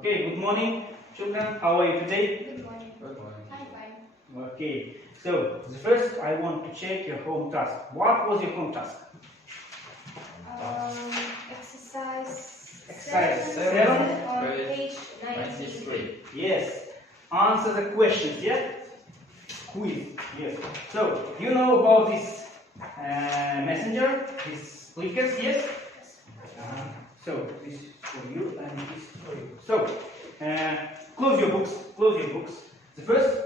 Okay, good morning, children. How are you today? Good morning. Good morning. I'm fine. Okay, so the first I want to check your home task. What was your home task? Exercise Exercise 7 7, on page page 93. 93. Yes. Answer the questions, yeah? Quiz, yes. So, you know about this messenger, this clickers, yes? So, this is for you and this is for you. So, close your books, The first,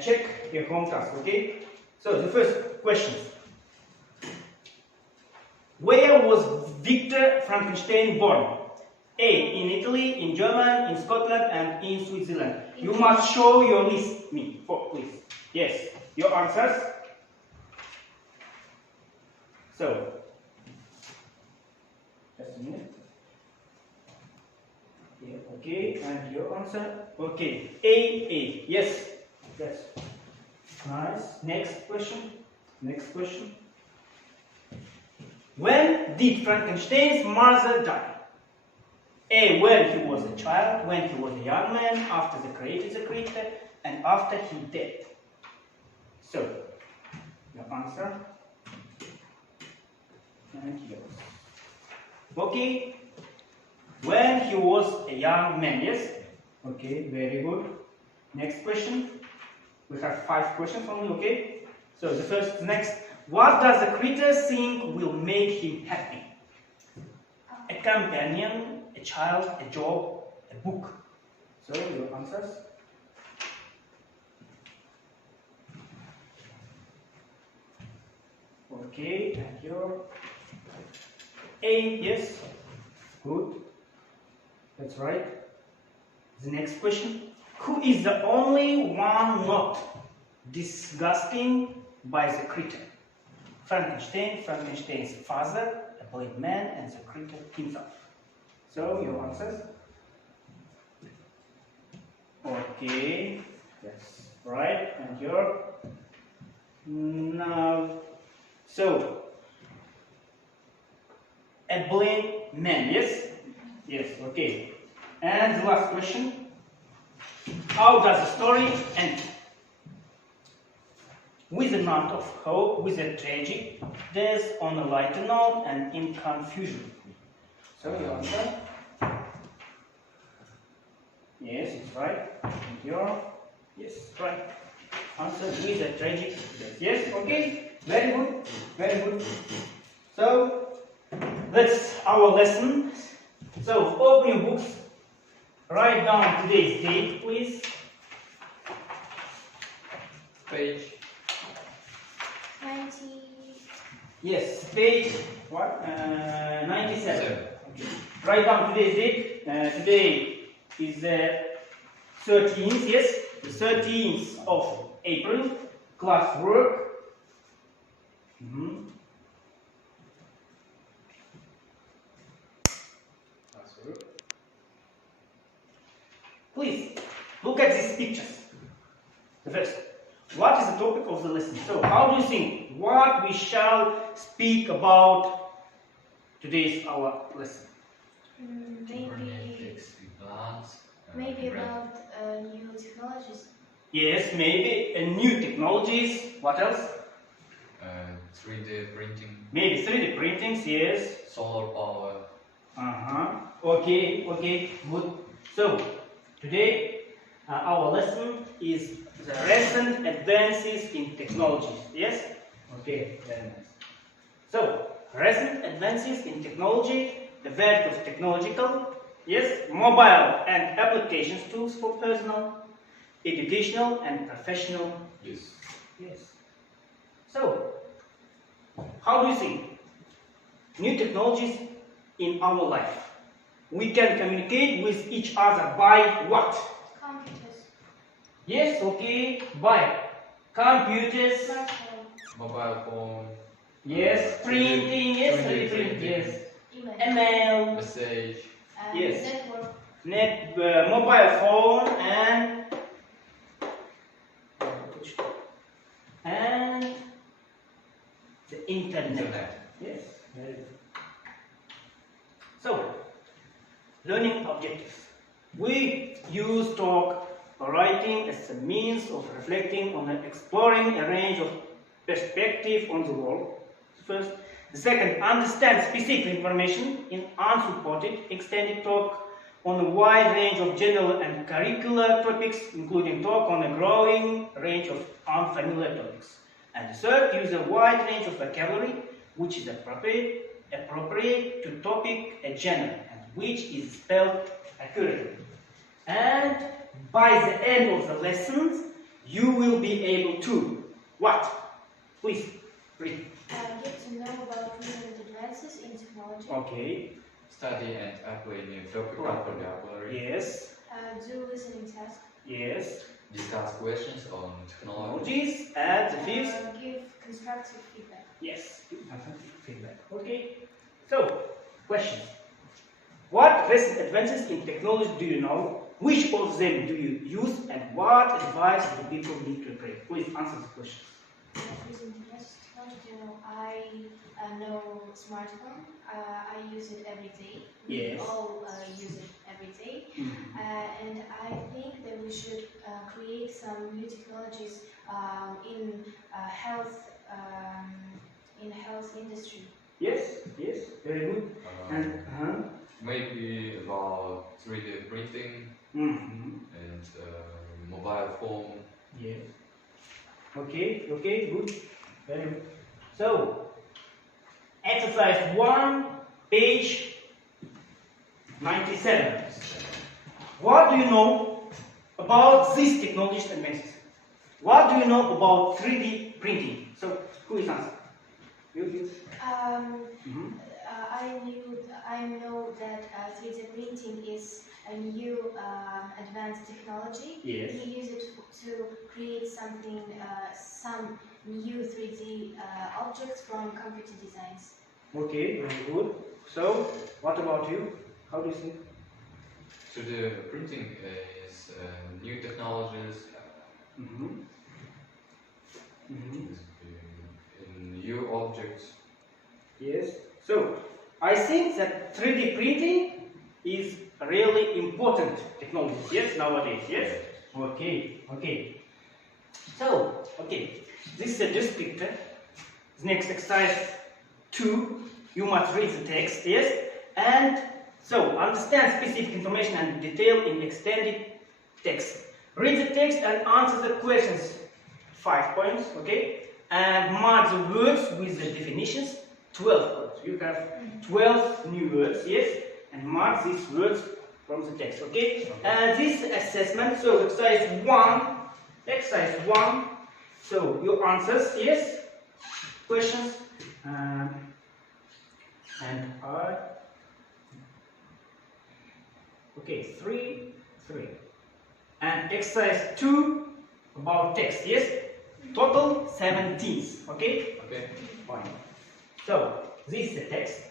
check your home task, okay? So, the first question. Where was Victor Frankenstein born? A. In Italy, in Germany, in Scotland, and in Switzerland. You must show your list me, please. Yes, your answers. So, just a minute. Yeah, okay, and your answer. Okay, A. Yes, that's nice. Next question. When did Frankenstein's mother die? A. When he was a child, when he was a young man, after the creator, and after he died. So, your answer and yours. Okay. When he was a young man, yes? Okay, very good. Next question. We have 5 questions only, okay? So the next. What does the creator think will make him happy? A companion, a child, a job, a book. So your answers. Okay, and your A, yes. Good. That's right. The next question. Who is the only one not disgusting by the creator? Frankenstein, Frankenstein's father, a blind man, and the creator himself. So, your answers? Okay, that's right, and your now. So, a blind man, yes? Yes, okay. And the last question. How does the story end? With a note of hope, with a tragic death, on a lighter note, and in confusion. So your answer? Yes, it's right. And your? Yes, right. Answer with a tragic death. Yes, okay. Very good. So that's our lesson. So open your books. Write down today's date, please. Page 90. Yes, page what? 97. Okay. Write down today's date. Today is the 13th, yes? The 13th of April. Class work. Please, look at these pictures. The first. What is the topic of the lesson? So, how do you think? What we shall speak about today's our lesson? Maybe about new technologies. Yes, maybe new technologies. What else? 3D printing. Maybe 3D printings, yes. Solar power. Okay, good. So, today our lesson is the recent advances in technologies. Yes? Okay, very nice. So, recent advances in technology, the word of technological, yes, mobile and applications tools for personal, educational and professional use. Yes. So, how do you think? New technologies in our life. We can communicate with each other by what? Computers. Yes, okay, by computers. Smartphone. Mobile phone. Yes, printing, yes, 3D printing, yes. Email. Email, Message. yes. Network. Mobile phone and the internet. Yes, very good. So, learning objectives. We use talk or writing as a means of reflecting on and exploring a range of perspectives on the world. First. The second, understand specific information in unsupported extended talk on a wide range of general and curricular topics, including talk on a growing range of unfamiliar topics. And the third, use a wide range of vocabulary which is appropriate to topic and genre, and which is spelled accurately. And by the end of the lessons, you will be able to what? Please read. Get to know about recent advances in technology. Okay. Study and apply new topical vocabulary. Yes. Do listening tasks. Yes. Discuss questions on technology. Technologies. And the fifth. Give constructive feedback. Yes. Feedback. Okay. So, questions. What recent advances in technology do you know? Which of them do you use? And what advice do people need to apply? Please answer the questions. Recent advances in technology, I know smartphone. I use it every day. Yes. We all use it every day. And I think that we should create some new technologies in health industry. Yes. Yes. Very good. And Maybe about 3D printing and mobile phone. Yes. Okay. Okay. Good. Very good. So, exercise 1, page 97. What do you know about these technologies and methods? What do you know about 3D printing? So, who is answering? You. I know that 3D printing is a new advanced technology. Yes. We use it to create something, some new 3D objects from computer designs. Okay, very good. So, what about you? How do you think? 3D printing is new technologies in new objects. Yes. So, I think that 3D printing is a really important technology. Yes, nowadays. Yes. Okay. Okay. So, okay. This is a just picture. The next exercise 2. You must read the text. Yes. And so understand specific information and detail in extended text. Read the text and answer the questions. 5 points. Okay. And mark the words with the definitions. 12 words. You have 12 new words, yes, and mark these words from the text, okay? This assessment, so exercise 1, so your answers, yes, questions, and okay, 3, and exercise 2 about text, yes, total 17, okay? Okay. Fine. So, this is the text,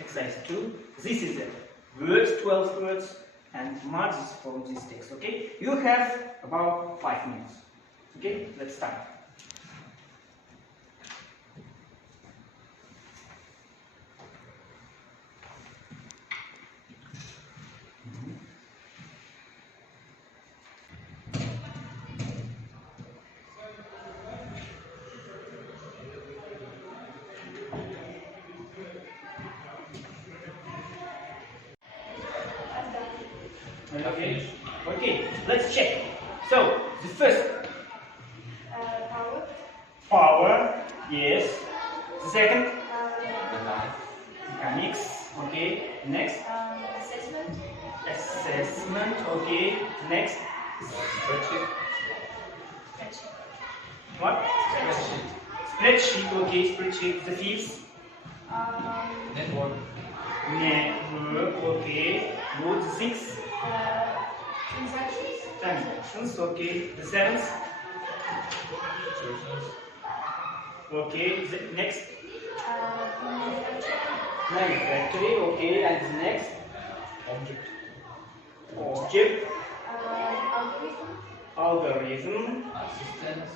exercise 2. This is the words, 12 words, and mark this from this text, okay? You have about 5 minutes. Okay, let's start. Okay, let's check. So, the first power, yes. The second mechanics, okay. Next assessment, okay. Next Spreadsheet. what? Spreadsheet, okay. Spreadsheet. The fifth Network. network, okay. Good. The sixth transactions, okay. The seventh, Solutions. okay. The next manufacturing, okay. And the next object algorithm Assistance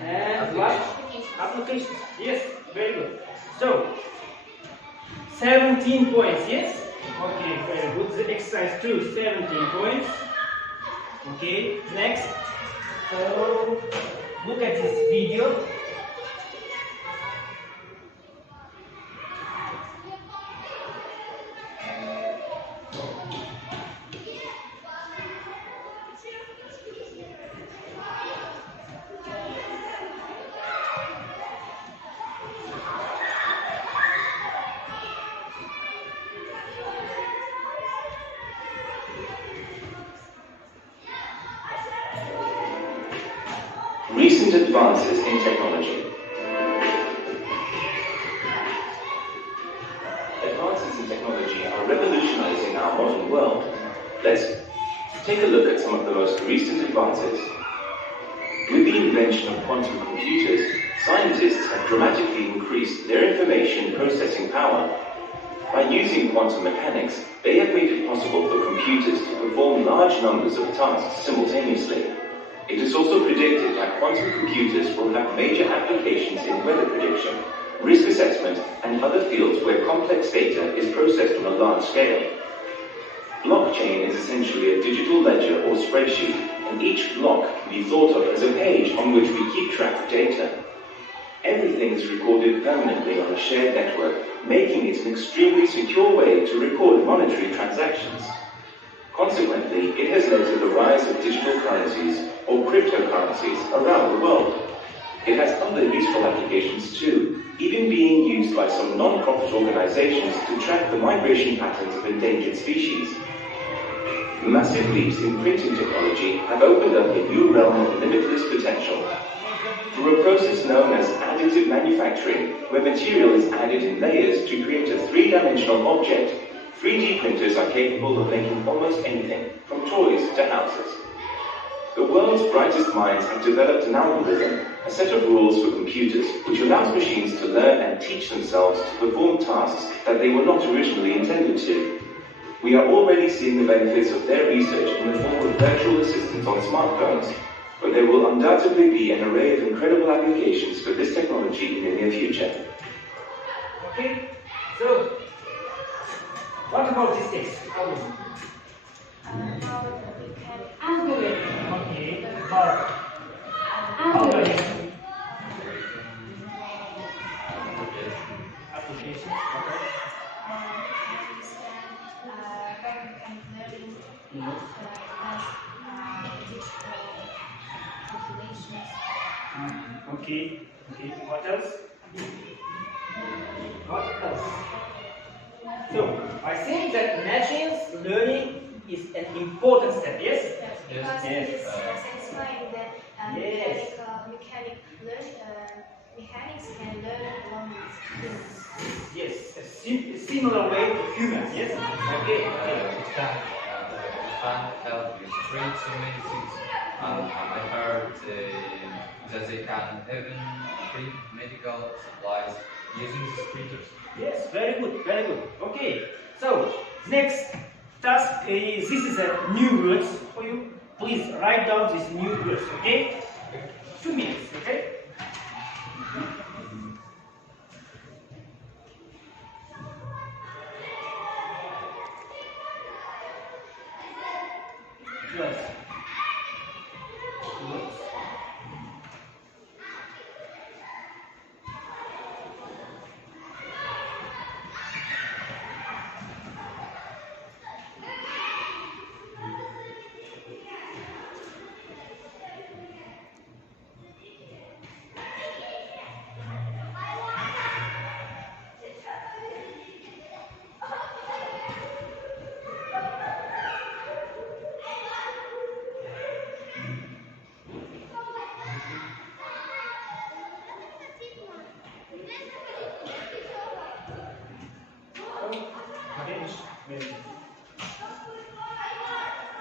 and what? Applications. Yes, very good. So 17 points, yes. Okay, very good. The exercise 2, 17 points. Okay, next. So, look at this video. Recent advances in technology. Advances in technology are revolutionizing our modern world. Let's take a look at some of the most recent advances. With the invention of quantum computers, scientists have dramatically increased their information processing power. By using quantum mechanics, they have made it possible for computers to perform large numbers of tasks simultaneously. It is also predicted that quantum computers will have major applications in weather prediction, risk assessment, and other fields where complex data is processed on a large scale. Blockchain is essentially a digital ledger or spreadsheet, and each block can be thought of as a page on which we keep track of data. Everything is recorded permanently on a shared network, making it an extremely secure way to record monetary transactions. Consequently, it has led to the rise of digital currencies or cryptocurrencies around the world. It has other useful applications too, even being used by some non-profit organizations to track the migration patterns of endangered species. Massive leaps in printing technology have opened up a new realm of limitless potential. Through a process known as additive manufacturing, where material is added in layers to create a three-dimensional object, 3D printers are capable of making almost anything, from toys to houses. The world's brightest minds have developed an algorithm, a set of rules for computers, which allows machines to learn and teach themselves to perform tasks that they were not originally intended to. We are already seeing the benefits of their research in the form of virtual assistants on smartphones, but there will undoubtedly be an array of incredible applications for this technology in the near future. Okay, so what about this text? Algorithm. Okay, but algorithm. Applications. Okay. Okay. What else? What else? So I think that machines learning is an important step. Yes. Because it is satisfying that mechanics can learn along with humans. Yes, a similar way to humans. Yes. Okay. Can help you print so many things. I heard that they can even print medical supplies using these printers. Yes, very good, very good. Okay, so next task is this is a new words for you. Please write down these new words. Okay, 2 minutes. Okay. Words. Words.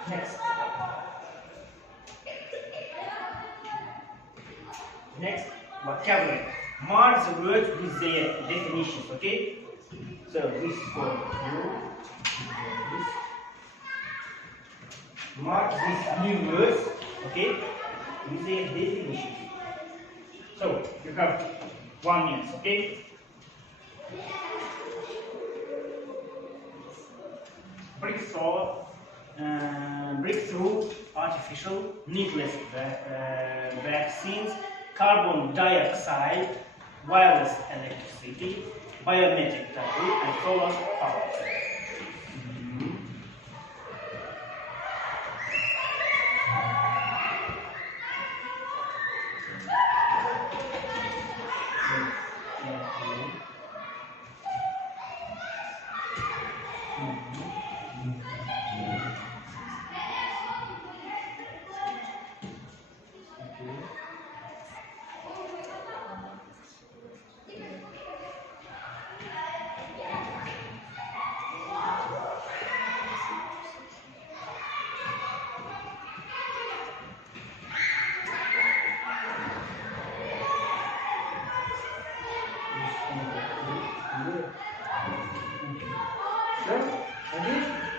Next. Next, vocabulary. Mark the words with their definitions, okay? So this for you. This. Mark these new words, okay? With their definitions. So you have 1 minute, okay? breakthrough artificial needless vaccines, carbon dioxide, wireless electricity, biometric tattoo, and solar power.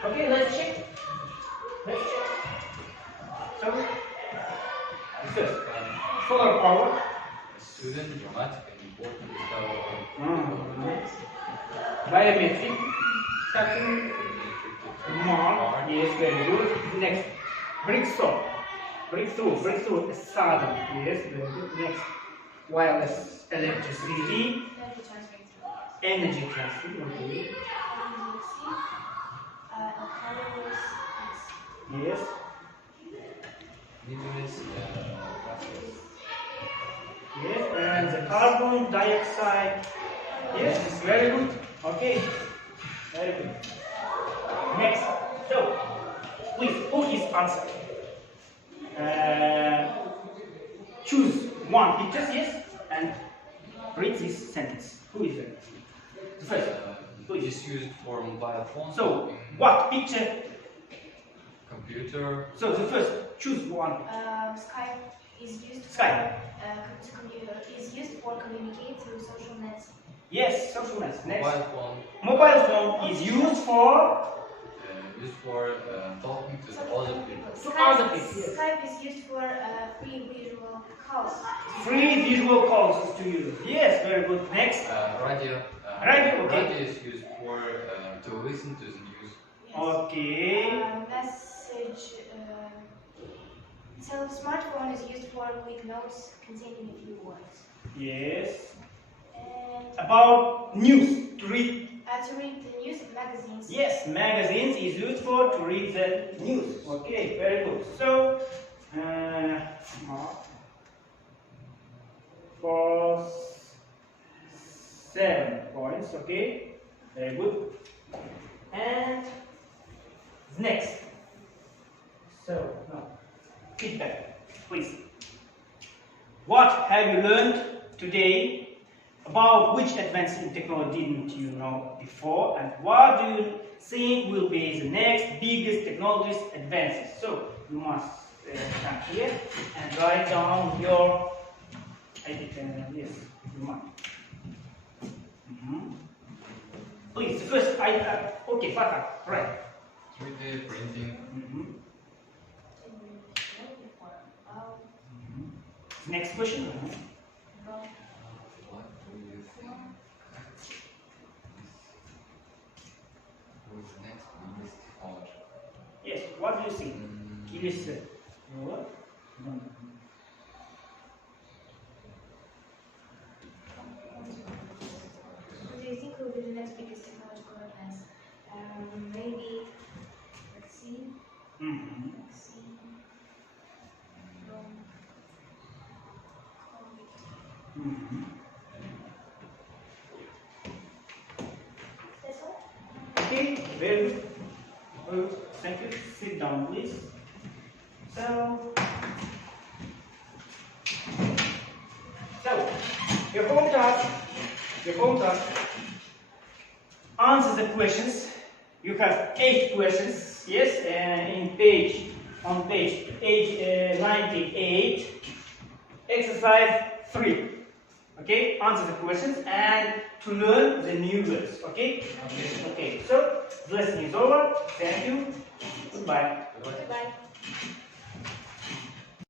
Okay, let's check. So, first, solar power. Student, dramatic and important Biometric. Tattoo. Mark. Yes, very good. Next, breakthrough. Sudden. Yes, very good. Next, wireless electricity. Energy transfer. Okay. Yes. Yes, and the carbon dioxide. Yes, very good. Okay, very good. Next, so please, who is answer? Choose one picture, yes, and read this sentence. Who is it? The first. Please. It's used for mobile phones. So, what picture? Computer. So the first, choose one. Skype is used Skype. is used for communicate through social nets. Yes, social nets. Next. Mobile phone. Mobile phone is used for Talking to the other people. other people. Yes. Skype is used for free visual calls. Free visual calls is to use. Yes, very good. Next. Radio. Radio, okay. Radio is used for to listen to the news. Yes. Okay. Message. So smartphone is used for quick notes containing a few words. Yes. And About news to read. to read the news and magazines. Yes, magazines is used for to read the news. Okay, very good. So, for 7 points. Okay, very good. And next. So now, feedback, please. What have you learned today? About which advances in technology didn't you know before, and what do you think will be the next biggest technologies advances? So you must come here and write down your yes, you must. Please, first okay, perfect, right. 3D printing. Next question. What do you think? What's the next biggest technology? Yes, what do you think? Illustrate. What? What do you think will be the next biggest technological advance? Maybe vaccine. Vaccine. That's all? Okay, very good. Well, thank you. Sit down, please. So, your home task. Answer the questions. You have 8 questions. Yes, on page 98, exercise 3. Okay, answer the questions and to learn the new words. Okay? Okay. So, the lesson is over. Thank you. Goodbye. Goodbye.